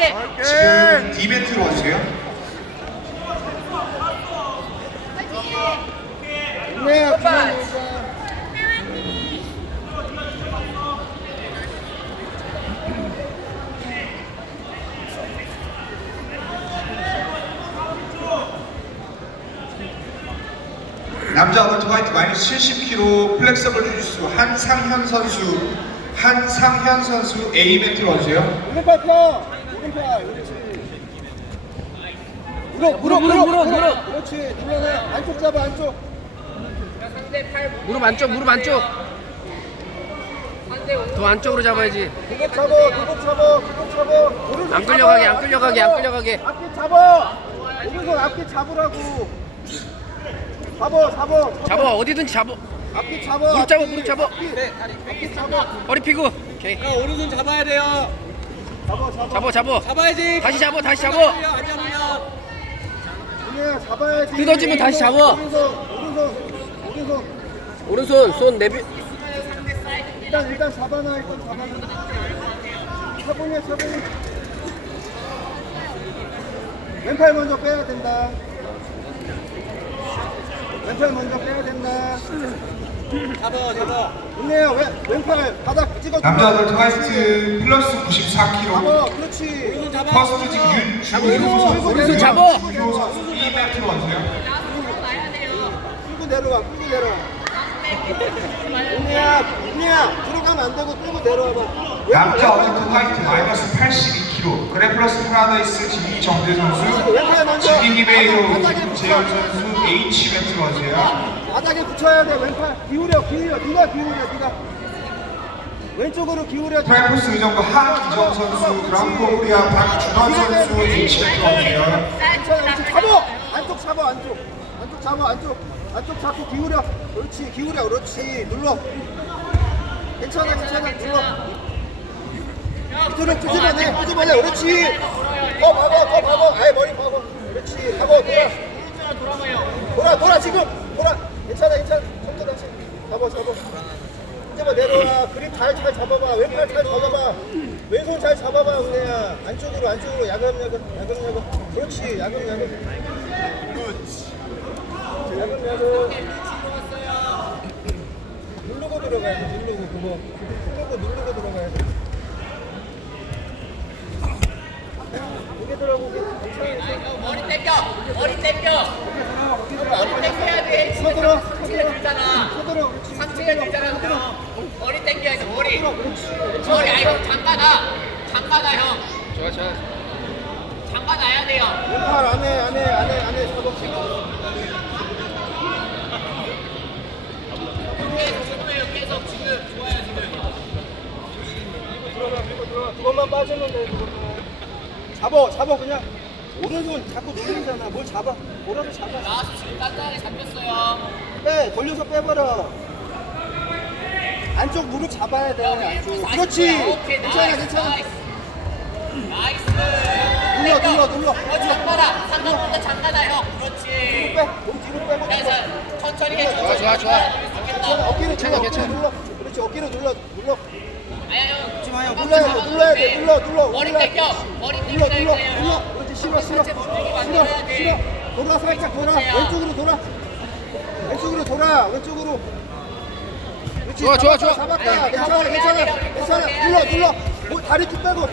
지금 이벤트로 와주세요. 네, 남자 월드 화이트 마이너스 70kg 플렉서블 주짓수 한상현 선수 A 이벤트로 와주세요. 오른팔 펴! 오른팔, 그렇지. 물어. 그렇지, 눌러내. 안쪽 잡아, 안쪽. 무릎 안쪽. 더 안쪽으로 잡아야지. 그거 잡아. 오른손 안 잡아. 끌려가게. 앞뒤 잡아. 오른손 앞뒤 잡으라고. 잡아. 어디든지 잡아. 앞뒤 잡아. 무릎 잡아, 앞뒤. 무릎 잡아. 앞뒤 잡아. 허리 피고. 오케이. 오른손 잡아야 돼요. 잡아. 잡아야지. 다시 잡아. 안 잡으면. 그냥 잡아야지. 뜯어지면 다시 잡아. 오른손 손 내비. 일단 잡아놔. 차분히. 왼팔 먼저 빼야 된다. 잡아. 있네요. 왼팔 바닥 찍어. 남자 월드 화이트 플러스 94kg 잡아. 그렇지. 퍼스트 지금 윤주호 오른손 잡아. 선수 B 이벤트로 와주세요. 끌고 내려와. 은혜야 들어가면 안 되고 끌고 내려와봐. 남자 월드 화이트 마이너스 82kg 그래플러스 파라다이스 김정대 선수 왼팔 먼저. 지기니베이로 바닥에 김재현 붙여. 선수 H 이벤트로 와주세요. 바닥에 붙여야 돼. 왼팔 기울여. 네가 왼쪽으로 기울여. 프라이포스 의정부 하기정 선수 그랑코리아 박준원 선수 H 이벤트로 와주세요. 잡아. 안쪽 잡고 기울여. 그렇지. 눌러. 괜찮아. 눌러. 끄집어내. 그렇지. 봐봐. 아예 머리 봐봐. 그렇지. 하고 돌아 지금. 괜찮아. 손도 다시. 잡아. 끄집어 내려와. 그립 잘 잡아봐. 왼팔 잘 잡아봐. 왼손 잘 잡아봐. 은혜야. 안쪽으로 야금. 그렇지. 야금. 누르고 들어가야 돼. 누르고 들어가야 돼. 이게 들어가고 머리 땡겨. 머리 땡겨야 돼. 서들어. 들잖아. 상체가 들잖아. 형. 머리 땡겨야 돼. 머리. 형 장가나 형. 좋아. 장가나야 돼요. 왼팔 안에 잡아. 계속 지금 좋아요 지금. 들어가. 그것만 빠지면 돼. 잡아 그냥. 오른손 자꾸 눌리잖아. 뭘 잡아. 뭐라도 잡아. 나와서 지금 단단하게 잡혔어요. 돌려서 빼버려. 안쪽 무릎 잡아야 돼. 안쪽. 그렇지. 오케이, 괜찮아. 나이스. 눌러. 장가나 장가나 형. 그렇지. 몸 뒤로 빼고. 그래서 천천히 해. 좋아. 어깨로 괜찮아. 눌러. 그렇지. 어깨로 눌러. 아야 형. 눌러야 돼. 눌러. 머리 땡겨. 눌러. 그렇지. 실어. 돌아 살짝 돌아. 왼쪽으로 돌아. 그렇지. 좋아. 잡았다. 괜찮아. 눌러. 다리 쭉 빼고.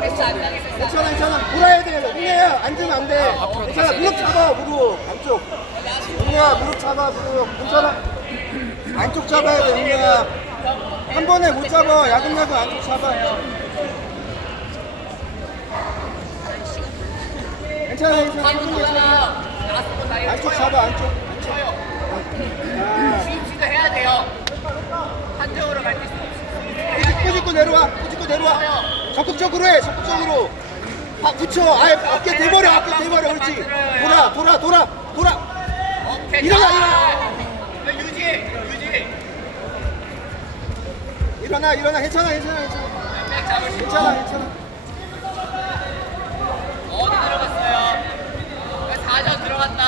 패스 안 당했어. 괜찮아. 돌아야 돼. 은혜야 앉으면 안 돼. 괜찮아. 무릎 잡아. 무릎 안쪽. 은혜야 무릎 잡아. 괜찮아. 안쪽 잡아야 돼. 은혜야 한 번에 못 잡아. 야금야금 안쪽 잡아. 괜찮아. 안쪽 잡아. 안쪽. 스위치도 해야 돼요. 한쪽으로 갈 때. 꾸짖고 내려와. 적극적으로 해. 붙여. 아예 어깨 대버려. 그렇지. 돌아. 오케이. 일어나. 유지. 일어나. 괜찮아. 어디 들어갔어요? 4점 들어갔다.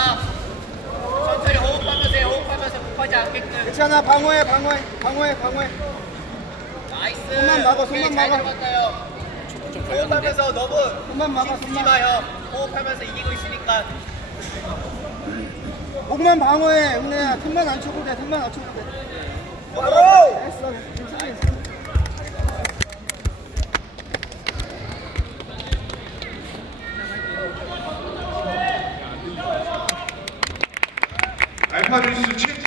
천천히 호흡하면서 급하지 않게끔. 괜찮아. 방어해. 나이스. 손만 막아. 오케이, 잘 들어갔어요. 호흡하면서 너무 손만 막아, 힘쓰지 손만. 마요. 호흡하면서 이기고 있으니까. 목만 방어해, 은혜야. 틈만 안 쳐도 돼, 틈만 안 쳐도 돼. 됐어, 괜찮아, 괜찮아. 알파뉴스 최